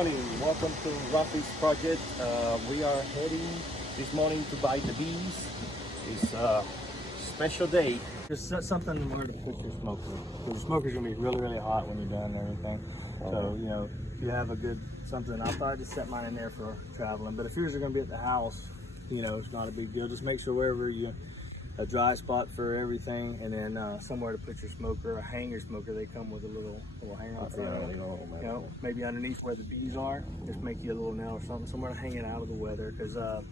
morning. Welcome to Rafi's project. We are heading this morning to buy the bees. It's a special day. Just something where to put your smoker. Because your smoker's gonna be really, really hot when you're done and everything. So, you know, if you have a good something, I'll probably just set mine in there for traveling. But if yours are gonna be at the house, you know, it's not a big deal. Just make sure wherever you a dry spot for everything, and then somewhere to put your smoker, a hanger smoker. They come with a little hanger on front. You know, maybe underneath where the bees are, just make you a little nail or something, somewhere to hang it out of the weather, because the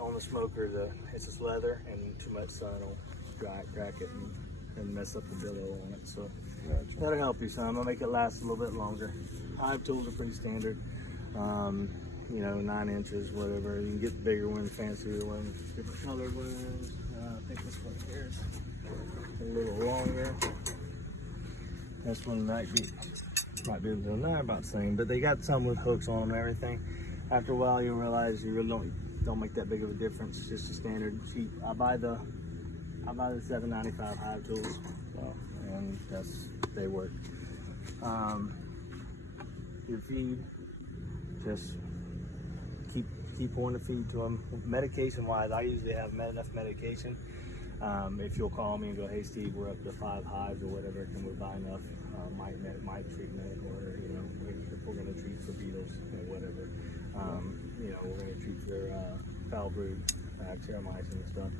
on the smoker, it's just leather, and too much sun will crack it and mess up the billow on it. So that'll help you some. I'll make it last a little bit longer. Hive tools are pretty standard. You know, 9 inches, whatever. You can get bigger ones, fancier ones, different colored ones. I think this one here is a little longer. This one might be a little not about the same, but they got some with hooks on them and everything. After a while, you'll realize you really don't make that big of a difference. It's just a standard cheap. I buy the $7.95 hive tools, and they work. Your feed, just keep pouring the feed to them. Medication wise, I usually have enough medication. If you'll call me and go, hey Steve, we're up to 5 hives or whatever, can we buy enough mite treatment, or you know, we're going to treat for beetles or whatever. You know, we're going to treat for foul brood, termites and stuff.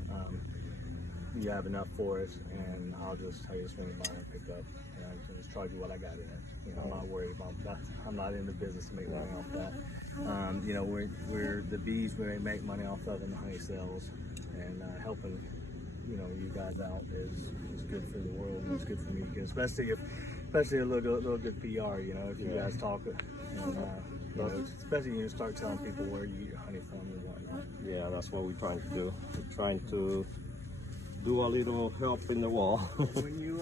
You have enough for us, and I'll just tell you to swing by and pick up, and I can just charge you what I got in it. You know, I'm not worried about that. I'm not in the business to make money off that. You know, we're the bees we make money off of, and the honey cells, and helping, you know, you guys out is good for the world, and it's good for me, especially a little good PR. You know, if you guys talk, and, you know, especially when you start telling people where you get your honey from and whatnot. Yeah, that's what we're trying to do. We're trying to do a little help in the wall. When you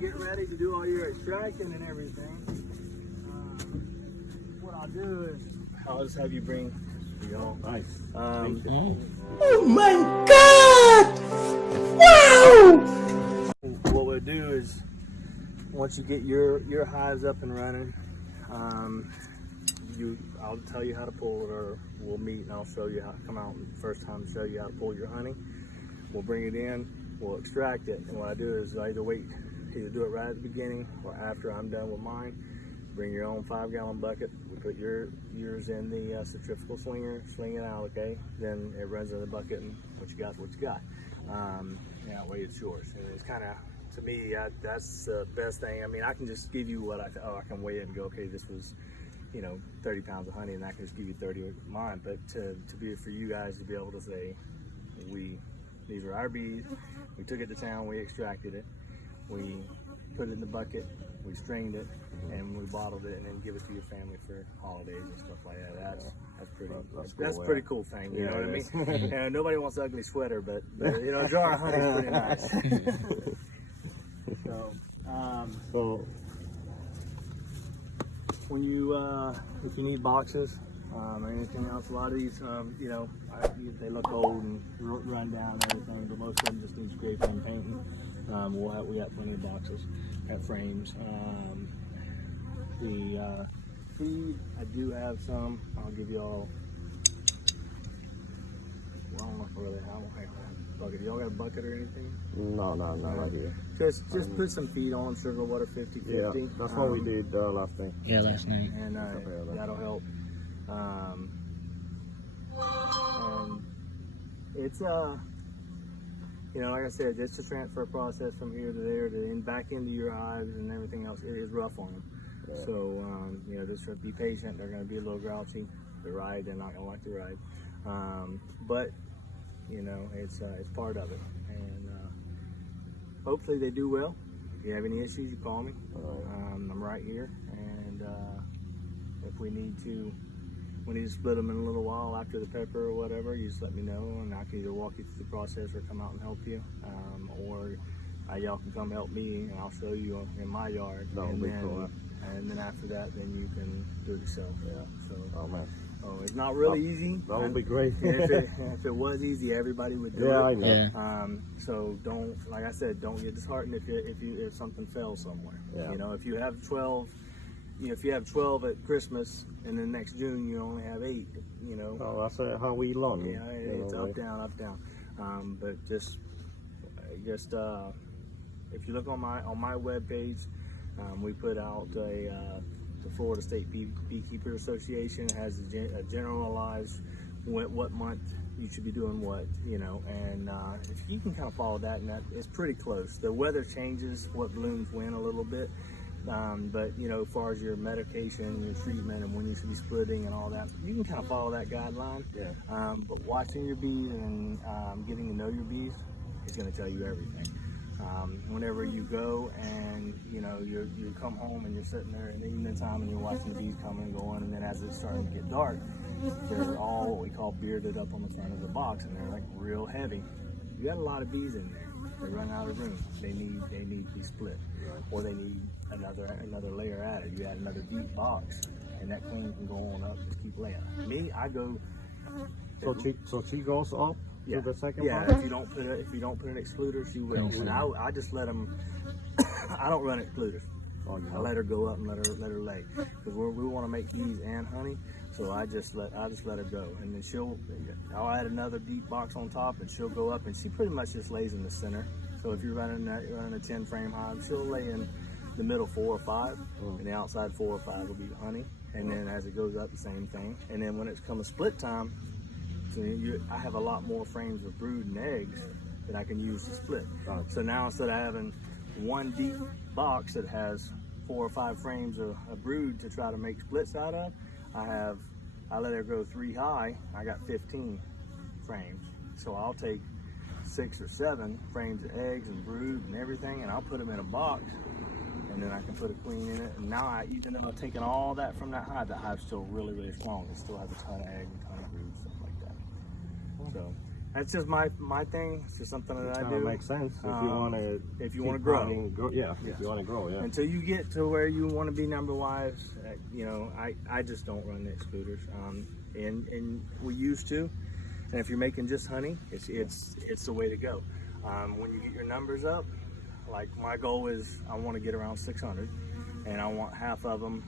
get ready to do all your extracting and everything, what I'll do is I'll just have you bring. You know, Nice. Oh my God! Wow! What we'll do is, once you get your hives up and running, I'll tell you how to pull it, or we'll meet and I'll show you how to come out first time to show you how to pull your honey. We'll bring it in, we'll extract it, and what I do is I either do it right at the beginning or after I'm done with mine. Bring your own 5-gallon bucket. We put yours in the centrifugal slinger, sling it out, okay? Then it runs in the bucket, and what you got. That way it's yours. And it's kind of, to me, that's the best thing. I mean, I can just give you what I can weigh it and go, okay, this was, you know, 30 pounds of honey, and I can just give you 30 of mine. But to be for you guys to be able to say, these are our bees, we took it to town, we extracted it, we put it in the bucket, we strained it, and we bottled it, and then give it to your family for holidays and stuff like that. That's cool, pretty cool thing, you know what I mean? And nobody wants an ugly sweater, but you know, a jar of honey is pretty nice. So when if you need boxes, or anything else, a lot of these, you know, they look old and run down and everything, but most of them just need scraping and painting. We got plenty of boxes at frames. The feed, I do have some. I'll give you all. Well, I don't know if I really have a bucket. Y'all got a bucket or anything? No, not here. Just put some feed on, sugar water 50-50. Yeah, that's what we did last night. Yeah, last night. And that'll help. And it's you know, like I said, it's a transfer process from here to there to back into your hives and everything else. It is rough on them. Yeah. So you know, just be patient. They're going to be a little grouchy. They're not going to like the ride. But you know, it's part of it. And hopefully they do well. If you have any issues, you call me. I'm right here. And if we need to split them in a little while after the pepper or whatever, you just let me know, and I can either walk you through the process or come out and help you, or y'all can come help me and I'll show you in my yard. That would be cool. And then after that, then you can do it yourself. Yeah. So. Oh man. Oh, it's not really easy. That would be great. If it was easy, everybody would do it. Yeah, I know. Yeah. So don't, like I said, don't get disheartened if something fails somewhere. Yeah. You know, if you have 12 if you have 12 at Christmas and then next June you only have 8, you know. Oh, that's how we learn. Yeah, it's up, down, up, down. But just if you look on my webpage, we put out the Florida State Beekeeper Association has a generalized what month you should be doing what, you know, and if you can kind of follow that, and that it's pretty close. The weather changes what blooms when a little bit, but you know, as far as your medication, your treatment, and when you should be splitting and all that, you can kind of follow that guideline. Yeah. But watching your bees and getting to know your bees is going to tell you everything. Whenever you go and you know you come home and you're sitting there in the evening time and you're watching the bees coming and going, and then as it's starting to get dark, they're all what we call bearded up on the front of the box, and they're like real heavy. You got a lot of bees in there. They run out of room. They need to be split, or they need another layer added. You add another deep box, and that queen can go on up, just keep laying. Me, I go. So she goes up to the second yeah. box? If you don't put an excluder, she will. And I just let them. I don't run excluders. I let her go up and let her lay, because we want to make bees and honey. So I just let her go, and then I'll add another deep box on top, and she'll go up, and she pretty much just lays in the center. So if you're running a 10 frame hive, she'll lay in the middle 4 or 5, and the outside 4 or 5 will be honey. And then as it goes up, the same thing. And then when it's come a split time, so I have a lot more frames of brood and eggs that I can use to split. So now instead of having one deep box that has 4 or 5 frames of brood to try to make splits out of, I let her go 3 high. I got 15 frames. So I'll take 6 or 7 frames of eggs and brood and everything, and I'll put them in a box, and then I can put a queen in it. And now even though I've taken all that from that hive's still really, really strong. It still has a ton of egg and ton of brood, stuff like that. So that's just my thing. It's just something that I do. Makes sense if you want to. If you want to grow. Yeah. If you want to grow, yeah. Until you get to where you want to be number wise, you know, I just don't run the excluders. And we used to. And if you're making just honey, it's the way to go. When you get your numbers up, like my goal is I want to get around 600, and I want half of them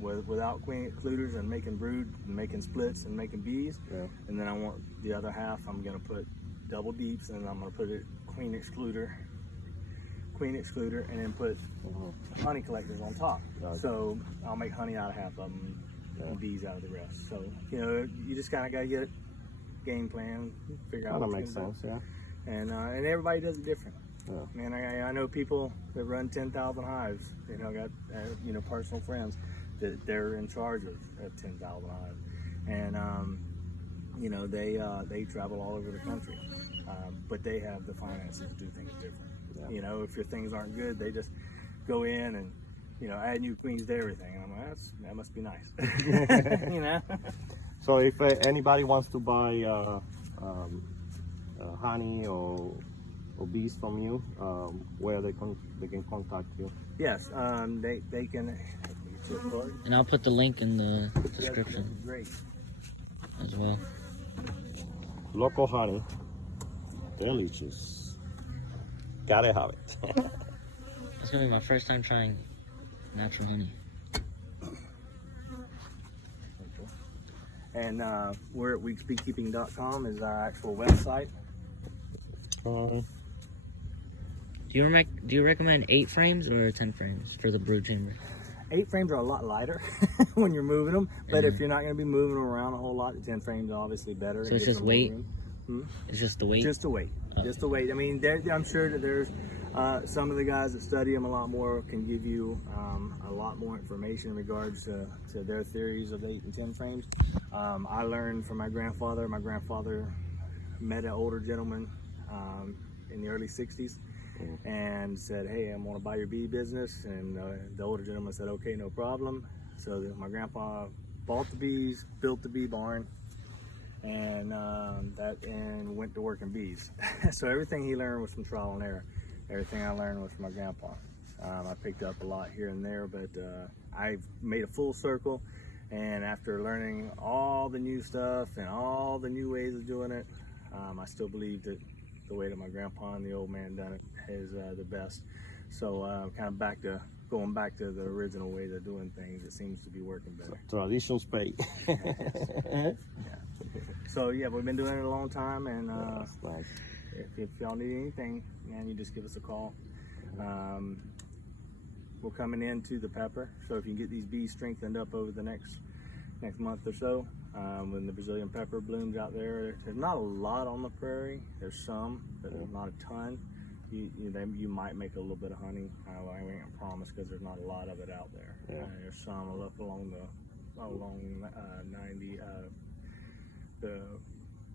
without queen excluders and making brood and making splits and making bees. Yeah. And then I want the other half, I'm going to put double deeps, and I'm going to put a queen excluder, and then put honey collectors on top. So I'll make honey out of half of them and bees out of the rest. So, you know, you just kind of got to get a game plan, figure out That what makes sense, yeah. And everybody does it different. Yeah. Man, I know people that run 10,000 hives. You know, got you know, personal friends that they're in charge of 10,000 hives, and you know, they travel all over the country, but they have the finances to do things different. Yeah. You know, if your things aren't good, they just go in and, you know, add new queens to everything. And I'm like, that must be nice. You know. So if anybody wants to buy honey or bees from you, where they can contact you? Yes, they can. And I'll put the link in the description Great. as well. Local honey, delicious. Gotta have it. It's gonna be my first time trying natural honey. And we're at weeksbeekeeping.com is our actual website. Do you recommend 8 frames or 10 frames for the brood chamber? 8 frames are a lot lighter when you're moving them, but if you're not going to be moving them around a whole lot, the 10 frames are obviously better. So it's just weight? It's just the weight? Just the weight. Okay. Just the weight. I mean, I'm sure that there's some of the guys that study them a lot more can give you a lot more information in regards to their theories of 8 and 10 frames. I learned from my grandfather. My grandfather met an older gentleman in the early 60s and said, hey, I'm going to buy your bee business. And the older gentleman said, okay, no problem. So my grandpa bought the bees, built the bee barn, and went to work in bees. So everything he learned was from trial and error. Everything I learned was from my grandpa. I picked up a lot here and there, but I've made a full circle. And after learning all the new stuff and all the new ways of doing it, I still believe that the way that my grandpa and the old man done it is the best. So kind of back to going back to the original ways of doing things. It seems to be working better. Traditions pay. So yeah, we've been doing it a long time, and That's nice. if y'all need anything, man, you just give us a call. We're coming into the pepper, so if you can get these bees strengthened up over the next month or so, when the Brazilian pepper blooms out there, there's not a lot on the prairie. There's some, but there's not a ton. You might make a little bit of honey. I can't promise because there's not a lot of it out there. Yeah. There's some up along 90, the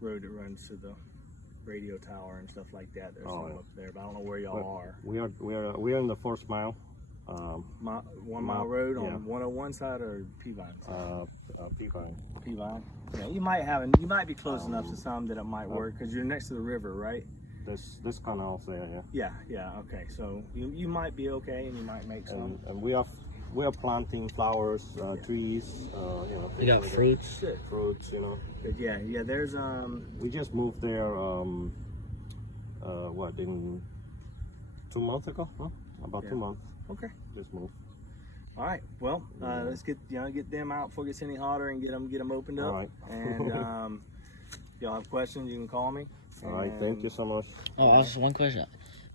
road that runs to the radio tower and stuff like that. There's some up there, but I don't know where y'all are. We are in the first mile. 1 mile road on 101 side or Peavine side? Peavine. Peavine. Yeah, you might be close enough to some that it might work because you're next to the river, right? This canal's there, yeah. Yeah. Okay, so you might be okay, and you might make some. And we are planting flowers, trees, We got fruits. fruits, But yeah. There's We just moved there. In 2 months ago? Huh? About 2 months. Okay. Just moved. All right. Well, let's get them out before it gets any hotter and get them opened up. All right. And y'all have questions, you can call me. All right. Thank you so much. Oh, also one question.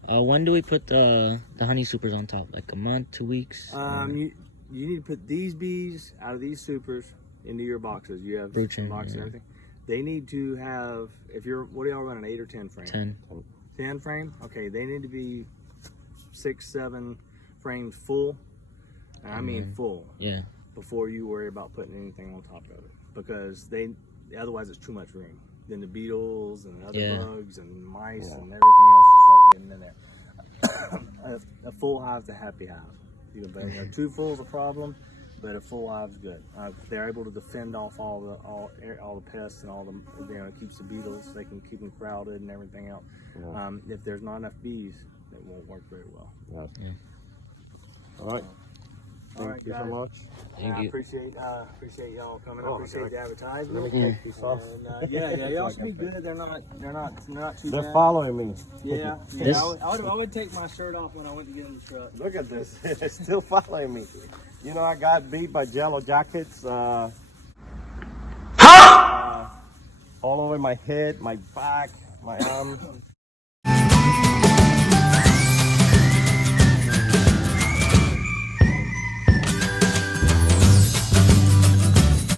When do we put the honey supers on top? Like a month, 2 weeks? You need to put these bees out of these supers into your boxes. You have Brood chamber, boxes and yeah. everything. They need to have, what do y'all run, an 8 or 10 frame? 10. 10 frame? Okay, they need to be 6, 7 frames full. I mean full. Yeah. Before you worry about putting anything on top of it. Because otherwise it's too much room. Then the beetles and other bugs and mice and everything else will start getting in there. A full hive's a happy hive. 2 full is a problem, but a full hive's good. They're able to defend off all the pests and all the it keeps the beetles. They can keep them crowded and everything else. Yeah. If there's not enough bees, it won't work very well. Yeah. All right. Thank you so much. Thank I you. appreciate y'all coming. I appreciate the advertisement. Let me take these off. And, y'all should be good. They're not too They're bad. following me. Yeah. This- I would take my shirt off when I went to get in the truck. Look at this. They're still following me. I got beat by yellow jackets. All over my head, my back, my arm.